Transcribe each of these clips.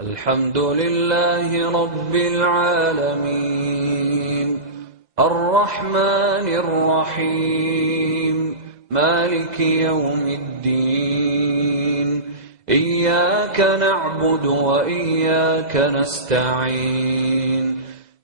الحمد لله رب العالمين الرحمن الرحيم مالك يوم الدين إياك نعبد وإياك نستعين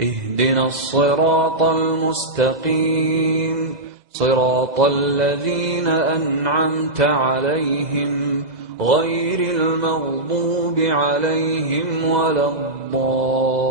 اهدنا الصراط المستقيم صراط الذين أنعمت عليهم غير المغضوب عليهم ولا الضالين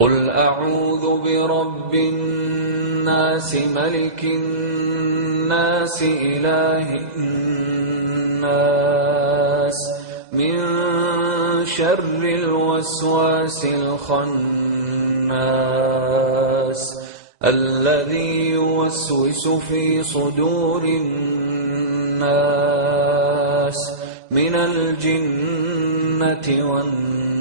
قل أعوذ برب الناس ملك الناس إله الناس من شر الوسواس الخناس الذي يوسوس في صدور الناس من الجنة والناس.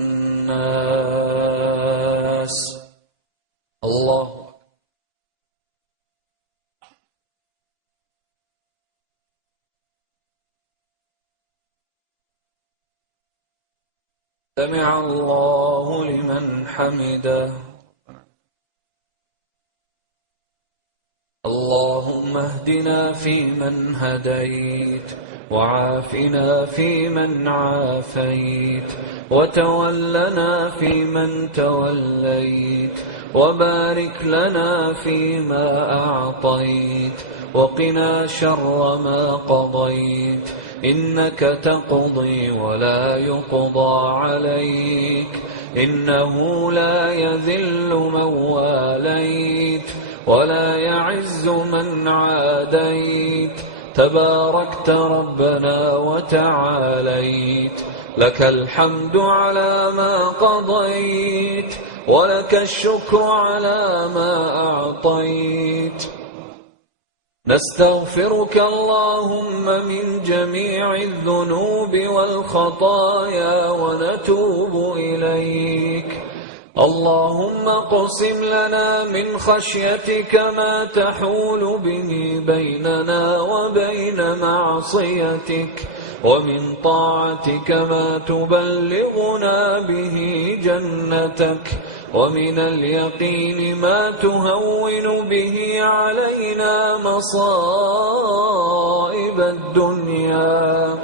الله سمع الله لمن حمده. اللهم اهدنا فيمن هديت وعافنا فيمن عافيت وتولنا فيمن توليت وبارك لنا فيما أعطيت وقنا شر ما قضيت إنك تقضي ولا يقضى عليك إنه لا يذل من واليت ولا يعز من عاديت تباركت ربنا وتعاليت لك الحمد على ما قضيت ولك الشكر على ما أعطيت. نستغفرك اللهم من جميع الذنوب والخطايا ونتوب إليك. اللهم اقسم لنا من خشيتك ما تحول به بيننا وبين معصيتك ومن طاعتك ما تبلغنا به جنتك ومن اليقين ما تهون به علينا مصائب الدنيا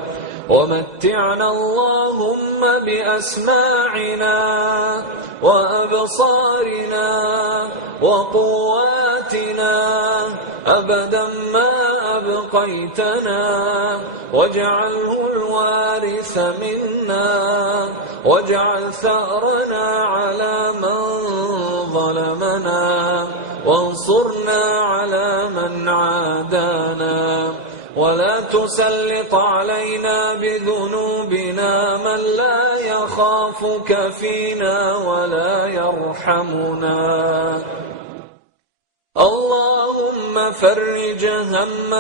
ومتعنا اللهم بأسماعنا وأبصارنا وقواتنا أبدا ما أبقيتنا واجعله الوارث منا واجعل ثأرنا على من ظلمنا وانصرنا على من عادانا ولا تسلط علينا بذنوبنا من لا يخافك فينا ولا يرحمنا. اللهم فرج هم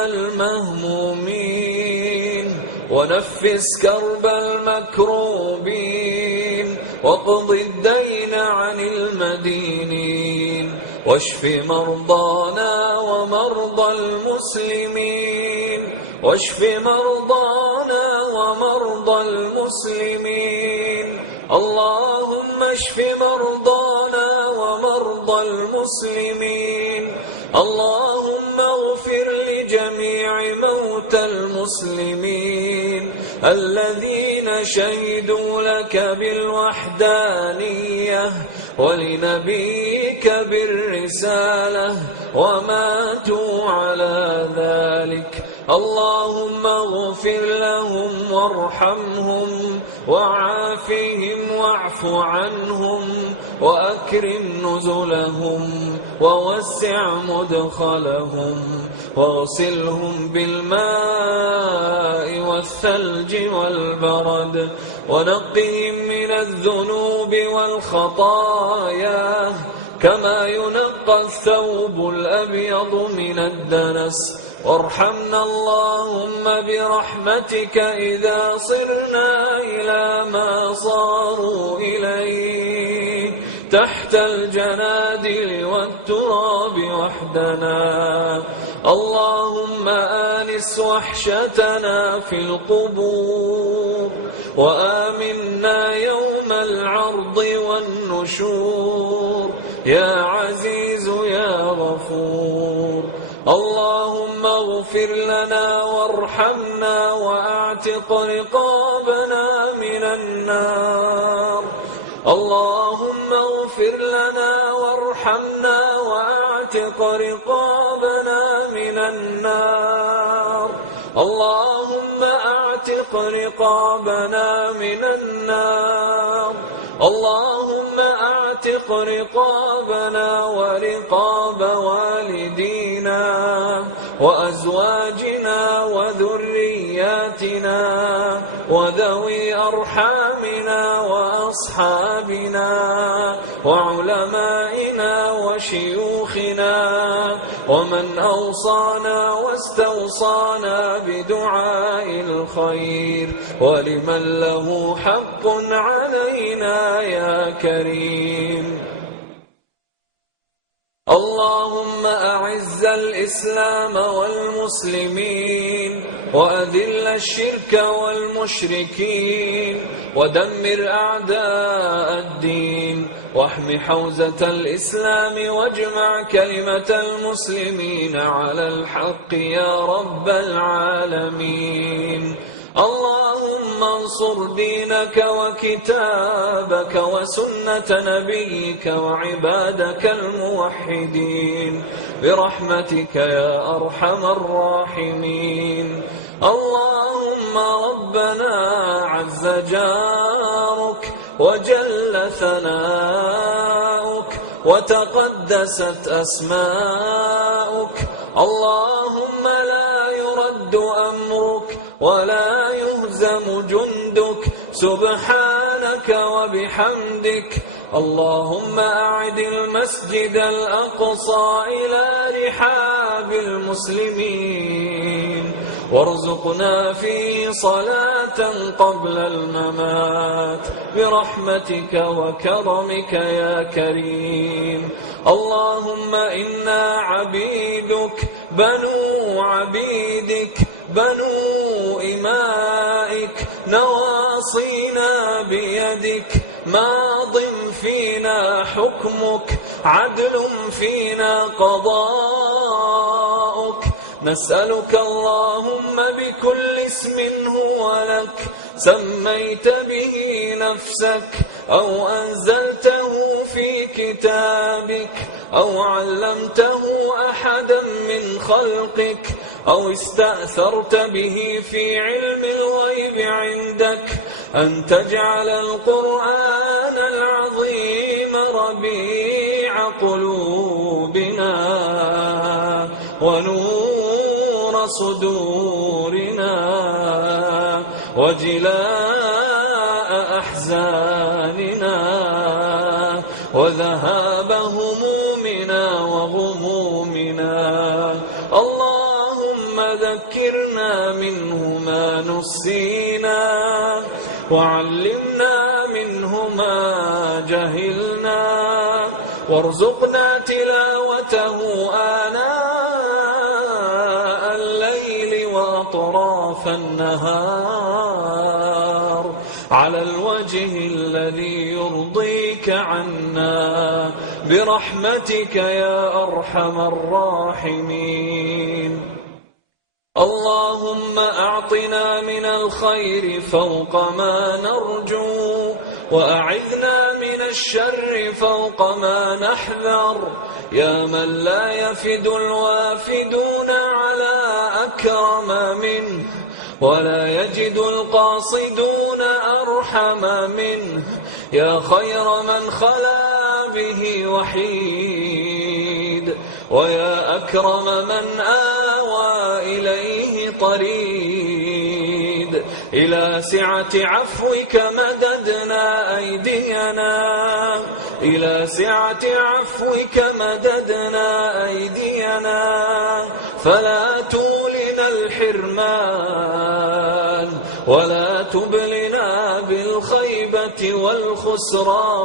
المهمومين ونفس كرب المكروبين واقض الدين عن المدينين واشف مرضانا ومرضى المسلمين واشف مرضانا ومرضى المسلمين. اللهم اشف مرضانا ومرضى المسلمين. اللهم اغفر لجميع موتى المسلمين الذين شهدوا لك بالوحدانية ولنبيك بالرسالة وماتوا على ذلك. اللهم اغفر لهم وارحمهم وعافهم واعف عنهم وأكرم نزلهم ووسع مدخلهم واغسلهم بالماء والثلج والبرد ونقهم من الذنوب والخطايا كما ينقى الثوب الأبيض من الدنس. وارحمنا اللهم برحمتك إذا صرنا إلى ما صاروا إليه تحت الجنادل والتراب وحدنا. اللهم آنس وحشتنا في القبور، وآمنا يوم العرض والنشور، يا عزيز يا غفور. اللهم اغفر لنا وارحمنا واعتق رقابنا من النار. اللهم اغفر لنا وارحمنا واعتق رقابنا من النار. اللهم اعتق رقابنا من النار. اللهم اعتق رقابنا ورقاب والدينا وأزواجنا وذرياتنا وذوي أرحامنا وأصحابنا وعلمائنا وشيوخنا ومن أوصانا واستوصانا بدعاء الخير، ولمن له حق علينا يا كريم. اللهم أعز الإسلام والمسلمين، وأذل الشرك والمشركين، ودمر أعداء الدين، واحم حوزة الإسلام، واجمع كلمة المسلمين على الحق يا رب العالمين. اللهم انصر دينك وكتابك وسنة نبيك وعبادك الموحدين برحمتك يا أرحم الراحمين. اللهم ربنا عز جارك وجل ثناؤك وتقدست أسماؤك. اللهم لا يرد أمرك ولا يهزم جندك سبحانك وبحمدك. اللهم أعد المسجد الأقصى إلى رحاب المسلمين، وارزقنا فيه صلاة قبل الممات برحمتك وكرمك يا كريم. اللهم إنا عبيدك بنو عبيدك بنو إمائك، نواصينا بيدك، ماض فينا حكمك، عدل فينا قضاؤك. نسألك اللهم بكل اسم هو لك سميت به نفسك أو أنزلته في كتابك أو علمته أحدا من خلقك أو استأثرت به في علم الغيب عندك، أن تجعل القرآن العظيم ربيع قلوبنا ونور صدورنا وجلاء أحزاننا وذهاب همومنا وغمومنا. اللهم ذكرنا منه ما نسينا، وعلمنا منه ما جهلنا، وارزقنا تلاوته آناء الليل وأطراف النهار على الوجه الذي يرضيك عنا برحمتك يا أرحم الراحمين. اللهم أعطنا من الخير فوق ما نرجو، وأعذنا من الشر فوق ما نحذر، يا من لا يفد الوافدون على أكرم منه، ولا يجد القاصدون أرحم منه، يا خير من خلا به وحيد، ويا أكرم من آوى إليه طريد. إلى سعة عفوك مددنا أيدينا، إلى سعة عفوك مددنا أيدينا، فلا تولنا الحرمان ولا تبلنا بالخيبة والخسران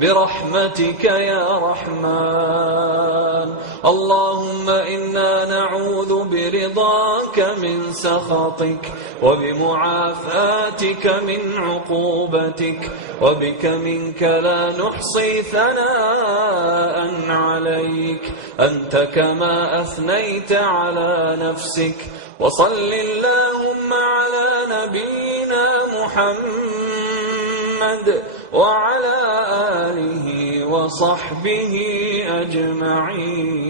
برحمتك يا رحمن. اللهم إنا نعوذ برضاك من سخطك وبمعافاتك من عقوبتك، وبك منك لا نحصي ثناء عليك، أنت كما أثنيت على نفسك. وصل اللهم على نبينا محمد وعلى آله وصحبه أجمعين.